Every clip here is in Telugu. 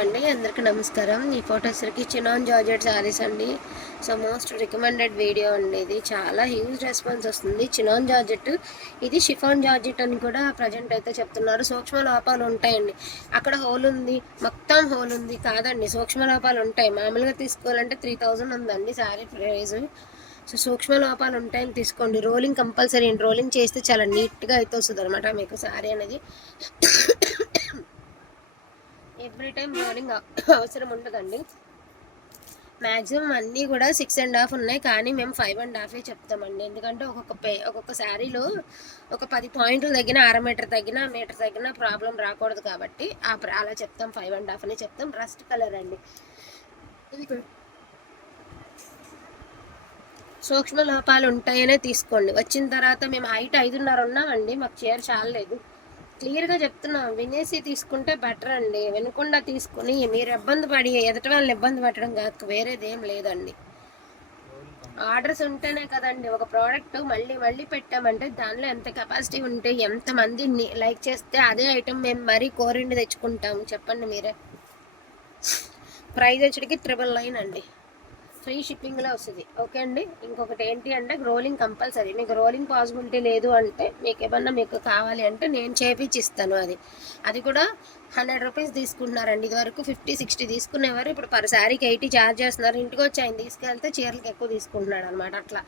అండి అందరికీ నమస్కారం. ఈ ఫోటోస్కి చినాన్ జార్జెట్ శారీస్ అండి. సో మోస్ట్ రికమెండెడ్ వీడియో అండి ఇది. చాలా హ్యూజ్ రెస్పాన్స్ వస్తుంది. చినాన్ జార్జెట్ ఇది షిఫాన్ జార్జెట్ అని కూడా ప్రజెంట్ అయితే చెప్తున్నారు. సూక్ష్మ లోపాలు ఉంటాయండి. అక్కడ హోల్ ఉంది. మొత్తం హోల్ ఉంది. కాదండి సూక్ష్మ లోపాలు ఉంటాయి. మామూలుగా తీసుకోవాలంటే త్రీ థౌజండ్ ఉందండి శారీ ప్రైజ్ సో సూక్ష్మ లోపాలు ఉంటాయని తీసుకోండి. రోలింగ్ కంపల్సరీ అండి. రోలింగ్ చేస్తే చాలా నీట్గా అయితే వస్తుంది అనమాట మీకు శారీ అనేది. ఎవ్రీ టైం రోలింగ్ అవసరం ఉండదండి మ్యాక్సిమం అన్నీ కూడా సిక్స్ అండ్ హాఫ్ ఉన్నాయి. కానీ మేము ఫైవ్ అండ్ హాఫే చెప్తామండి. ఎందుకంటే ఒక్కొక్క పే ఒక్కొక్క శారీలో ఒక పది పాయింట్లు తగ్గిన అర మీటర్ తగ్గిన మీటర్ తగ్గిన ప్రాబ్లం రాకూడదు కాబట్టి ఆ ప్ర- అలా చెప్తాం. ఫైవ్ అండ్ హాఫ్ అని చెప్తాం. రస్ట్ కలర్ అండి. సూక్ష్మ లోపాలు ఉంటాయనే తీసుకోండి. వచ్చిన తర్వాత మేము హైట్ ఐదున్నర ఉన్నామండి. మాకు చీర చాలలేదు. క్లియర్గా చెప్తున్నాం వినేసి తీసుకుంటే బెటర్ అండి. వినకుండా తీసుకుని మీరు ఇబ్బంది పడి ఎదుటి వాళ్ళని ఇబ్బంది పెట్టడం కాదు వేరేది ఏం లేదండి. ఆర్డర్స్ ఉంటేనే కదండి ఒక ప్రోడక్ట్ మళ్ళీ మళ్ళీ పెట్టామంటే దానిలో ఎంత కెపాసిటీ ఉంటే ఎంతమంది లైక్ చేస్తే అదే ఐటెం మేము మరీ కోరిండి తెచ్చుకుంటాము చెప్పండి మీరే. ప్రైజ్ వచ్చేటికి ట్రిపుల్ నైన్ అండి. ఫ్రీ షిప్పింగ్లో వస్తుంది. ఓకే అండి? ఇంకొకటి ఏంటి అంటే రోలింగ్ కంపల్సరీ మీకు రోలింగ్ పాసిబిలిటీ లేదు అంటే మీకు ఏమన్నా మీకు కావాలి అంటే నేను చేపించి ఇస్తాను అది. అది కూడా హండ్రెడ్ రూపీస్ తీసుకుంటున్నారండి. ఇదివరకు ఫిఫ్టీ సిక్స్టీ తీసుకునేవారు. ఇప్పుడు పర్ శారీకి ఎయిటీ ఛార్జ్ చేస్తున్నారు. ఇంటికి వచ్చి ఆయన తీసుకెళ్తే చీరలకు ఎక్కువ తీసుకుంటున్నాడు అనమాట అట్లా.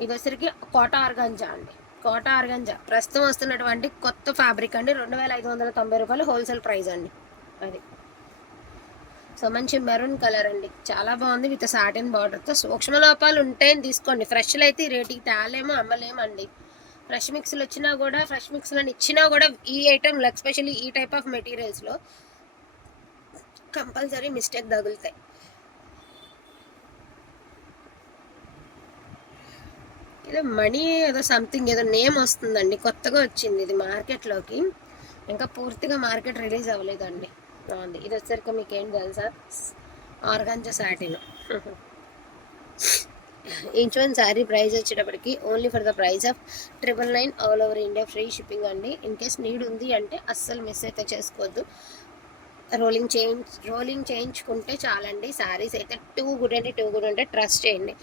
ఇది వచ్చరికి కోట ఆర్గంజా అండి. కోట ఆర్గంజా. ప్రస్తుతం వస్తున్నటువంటి కొత్త ఫ్యాబ్రిక్ అండి. రెండు వేల ఐదు వందల తొంభై రూపాయలు హోల్సేల్ ప్రైస్ అండి. అది. సో మంచి మెరూన్ కలర్ అండి. చాలా బాగుంది విత్ సాటిన్ బార్డర్తో సూక్ష్మ లోపాలు ఉంటాయని తీసుకోండి. ఫ్రెష్లు అయితే ఈ రేటుకి తేలేమో అమ్మలేమండి. ఫ్రెష్ మిక్స్లు వచ్చినా కూడా ఫ్రెష్ మిక్స్లను ఇచ్చినా కూడా ఈ ఐటమ్ ఎస్పెషల్లీ ఈ టైప్ ఆఫ్ మెటీరియల్స్లో కంపల్సరీ మిస్టేక్ తగులుతాయి. ఏదో మనీ ఏదో సంథింగ్ ఏదో నేమ్ వస్తుందండి. కొత్తగా వచ్చింది ఇది మార్కెట్లోకి ఇంకా పూర్తిగా మార్కెట్ రిలీజ్ అవ్వలేదండి. బాగుంది. ఇది వచ్చేసరికి మీకు ఏం తెలుసా? Organza satin. Each one sari price వచ్చేటప్పటికి only for the price of triple nine all over India free shipping అండి. ఇన్ కేస్ నీడ్ ఉంది అంటే అస్సలు మిస్ అయితే చేసుకోవద్దు. రోలింగ్ చేయించ్ రోలింగ్ చేయించుకుంటే చాలండి. శారీస్ అయితే టూ గుడ్ అంటే టూ గుడ్ ఉంటే ట్రస్ట్ చేయండి.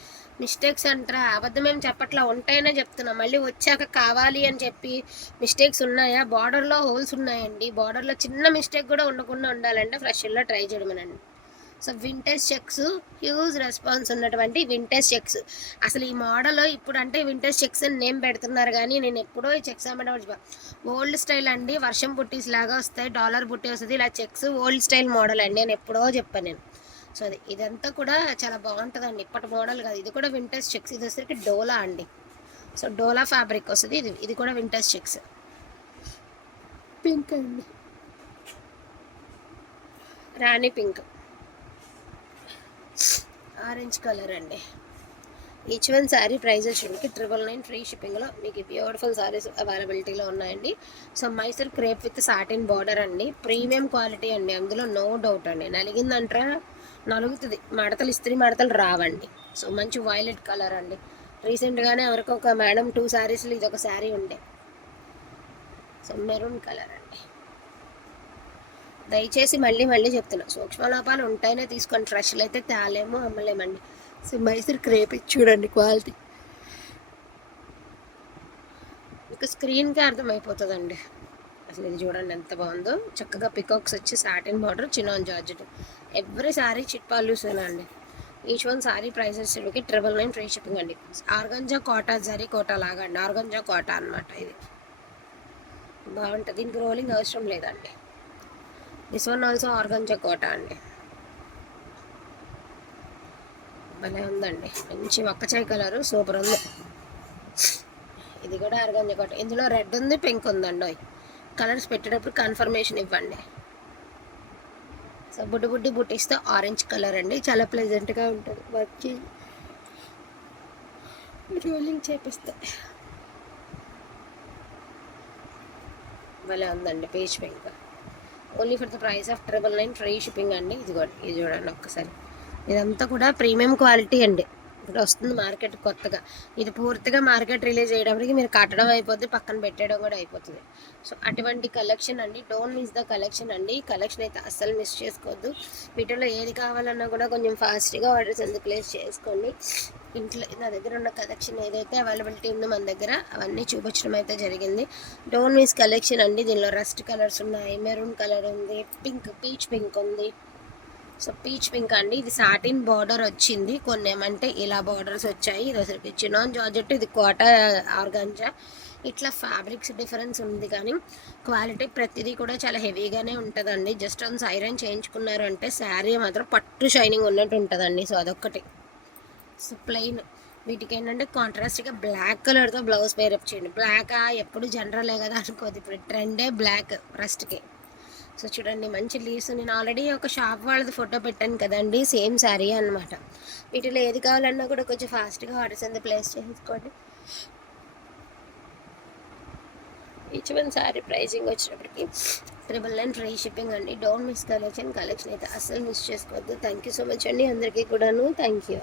మిస్టేక్స్ అంటారా అబద్ధం ఏం చెప్పట్లా ఉంటాయనే చెప్తున్నా. మళ్ళీ వచ్చాక కావాలి అని చెప్పి మిస్టేక్స్ ఉన్నాయా? బార్డర్లో హోల్స్ ఉన్నాయండి. బార్డర్లో చిన్న మిస్టేక్ కూడా ఉండకుండా ఉండాలంటే ఫ్రెష్లో try చేయడమేనండి. So vintage checks huge response ఉన్నటువంటి వింటేజ్ చెక్స్ అసలు ఈ మోడల్ ఇప్పుడు అంటే వింటేజ్ చెక్స్ అని నేమ్ పెడుతున్నారు కానీ నేను ఎప్పుడో ఈ చెక్స్ అమ్మడం ఓల్డ్ స్టైల్ అండి వర్షం బుట్టీస్ లాగా వస్తాయి డాలర్ బుట్టి వస్తుంది ఇలా చెక్స్ ఓల్డ్ స్టైల్ మోడల్ అండి నేను ఎప్పుడో చెప్పాను నేను. సో అది ఇదంతా కూడా చాలా బాగుంటుందండి ఇప్పటి మోడల్ కాదు ఇది కూడా వింటేజ్ చెక్స్ ఇది వచ్చేసరికి డోలా అండి. సో డోలా ఫ్యాబ్రిక్ వస్తుంది ఇది ఇది కూడా వింటేజ్ చెక్స్. పింక్ అండి. రాణి పింక్. ఆరెంజ్ కలర్ అండి. ఈచ్ వన్ శారీ ప్రైస్ వచ్చేటికి ట్రిపుల్ నైన్ ఫ్రీ షిప్పింగ్లో మీకు బ్యూటిఫుల్ శారీస్ అవైలబిలిటీలో ఉన్నాయండి. So Mysore crepe with satin border అండి. ప్రీమియం క్వాలిటీ అండి. అందులో నో డౌట్ అండి. నలిగిందంటారా నలుగుతుంది. మడతలు ఇస్త్రీ మడతలు రావండి. సో మంచి వైలెట్ కలర్ అండి. రీసెంట్గానే ఎవరికి ఒక మేడం టూ శారీస్లో ఇది ఒక శారీ ఉండే. సో మెరూన్ కలర్ అండి. దయచేసి మళ్ళీ మళ్ళీ చెప్తున్నా. సూక్ష్మ లోపాలు ఉంటాయనే తీసుకొని ఫ్రెష్లు అయితే తేలేమో అమ్మలేమండి. సో మైసూర్ క్రేప్ చూడండి క్వాలిటీ. మీకు స్క్రీన్కే అర్థమైపోతుందండి. అసలు ఇది చూడండి ఎంత బాగుందో. చక్కగా పికాక్స్ వచ్చి సాటిన్ బార్డర్ చిన్న జార్జెట్. ఎవ్రీ సారీ చూసేనా అండి. ఈచ్ వన్ సారీ ప్రైస్ వచ్చేటికి ట్రిపుల్ నైన్ ఫ్రీ షిప్పింగ్ అండి. ఆర్గంజా కోటా జరీ కోటా లాగా అండి. ఆర్గంజా కోటా అనమాట ఇది. బాగుంటుంది. దీనికి రోలింగ్ అవసరం లేదండి. This one also organza Kota అండి. భలే ఉందండి. మంచి ఒక్కచాయ్ కలరు సూపర్ ఉంది. ఇది కూడా అరగంజ కోట ఇందులో రెడ్ ఉంది పింక్ ఉందండి ఓయ్. కలర్స్ పెట్టేటప్పుడు కన్ఫర్మేషన్ ఇవ్వండి. సో బుడ్డి బుడ్డి బుట్టిస్తే ఆరెంజ్ కలర్ అండి. చాలా ప్లెజెంట్గా ఉంటుంది. వచ్చి రోలింగ్ చేపిస్తే. భలే ఉందండి page pink. Only for the price of triple nine free shipping అండి. ఇది కూడా ఇది చూడండి ఒక్కసారి. ఇదంతా కూడా ప్రీమియం క్వాలిటీ అండి. ఇప్పుడు వస్తుంది మార్కెట్ కొత్తగా. ఇది పూర్తిగా మార్కెట్ రిలీజ్ అయ్యేటప్పటికి మీరు కట్టడం అయిపోద్ది పక్కన పెట్టడం కూడా అయిపోతుంది. సో అటువంటి కలెక్షన్ అండి. డోంట్ మిస్ ద కలెక్షన్ అండి. కలెక్షన్ అయితే అస్సలు మిస్ చేసుకోవద్దు. వీటిలో ఏది కావాలన్నా కూడా కొంచెం ఫాస్ట్గా ఆర్డర్స్ ఎందుకు ప్లేస్ చేసుకోండి. ఇంట్లో నా దగ్గర ఉన్న కలెక్షన్ ఏదైతే అవైలబిలిటీ ఉందో మన దగ్గర అవన్నీ చూపించడం అయితే జరిగింది. డోంట్ మిస్ కలెక్షన్ అండి. దీనిలో రస్ట్ కలర్స్ ఉన్నాయి. మెరూన్ కలర్ ఉంది పింక్ పీచ్ పింక్ ఉంది. సో పీచ్ పింక్ అండి. ఇది సాటిన్ బార్డర్ వచ్చింది. కొన్ని ఏమంటే ఇలా బార్డర్స్ వచ్చాయి. ఇది అసలు చినాన్ జార్జెట్ ఇది కోట ఆర్గాంజా. ఇట్లా ఫ్యాబ్రిక్స్ డిఫరెన్స్ ఉంది కానీ క్వాలిటీ ప్రతిదీ కూడా చాలా హెవీగానే ఉంటుందండి. జస్ట్ వన్స్ ఐరన్ చేయించుకున్నారు అంటే శారీ మాత్రం పట్టు షైనింగ్ ఉన్నట్టు ఉంటుందండి. సో అదొక్కటి. So plain. వీటికి ఏంటంటే కాంట్రాస్ట్గా బ్లాక్ కలర్తో బ్లౌజ్ పేరప్ చేయండి. బ్లాక్ ఎప్పుడు జనరలే కదా అనుకోదు ఇప్పుడు ట్రెండే బ్లాక్ ఫస్ట్కి సో చూడండి మంచి లీవ్స్ నేను ఆల్రెడీ ఒక షాప్ వాళ్ళది ఫోటో పెట్టాను కదండి సేమ్ శారీ అనమాట వీటిలో ఏది కావాలన్నా కూడా కొంచెం ఫాస్ట్గా ఆర్డర్స్ అంతా ప్లేస్ చేసుకోండి. ఈచ్ వన్ శారీ ప్రైజింగ్ వచ్చినప్పటికి ట్రిపుల్ నైన్ ఫ్రీ షిప్పింగ్ అండి. డోంట్ మిస్ కలెక్షన్ కలెక్షన్ అయితే అస్సలు మిస్ చేసుకోవద్దు. థ్యాంక్ యూ సో మచ్ అండి అందరికీ కూడాను. Thank you